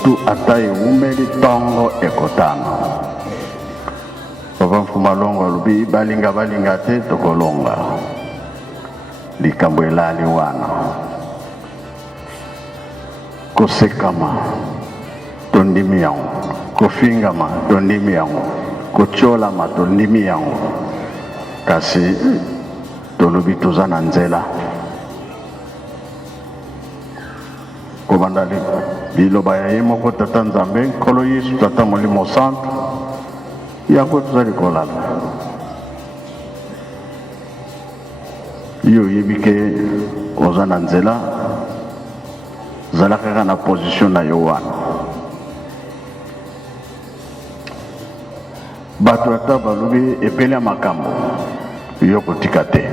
butu atai umeli tongo ekotana. Papa Mfumalongo alubi balinga te tokolonga. Likambo elali wana. Kosekama tondimi yango. Kofingama tondimi yango. Kocholama tondimi yango. Kasi tolobi toza na nzela. Kobandali biloba ya ye moko tata Nzambe nkolo Yesu tata Molimo Santo yango tozali kolala. Yo yebi ke oza na nzela zala kaka na position na yo wana. Bato ata balobi epele ya makambo yo kotika te.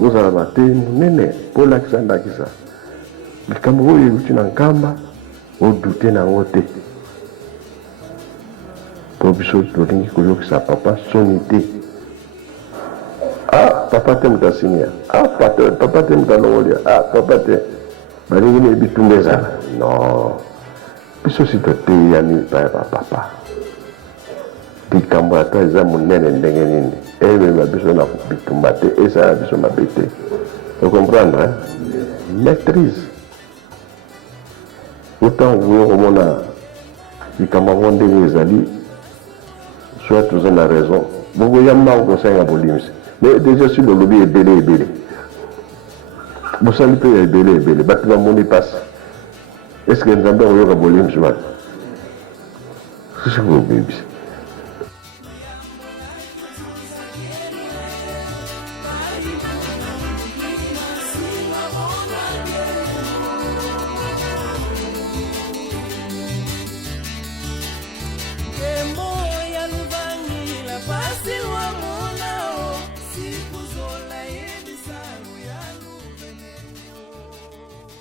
Vous avez maté, nene, pour l'accent kisa. Mais comme vous êtes en kamba, vous doutez dans votre. Pour biso tolingi koyoka sa papa sonité. Ah, papa t'aime ta signer. Ah, papa t'aime ta longolia. Ah, papa t'aime. Balingi ne bitundeza. Non. Biso si tote yani papa. Bikambo ata eza munene ndenge nini. Même biso na bitumba te esa biso mabete. Vous comprenez, hein? Maîtrise. Autant vous remona bikambo ndenge ezali soit vous avez raison. Vous voyez mal conseil à Bolim. Mais déjà sur le lobby est belé. Vous savez que est belé. Bâtiment money passe. Est-ce que nous avons un Bolim? C'est ce que vous voulez.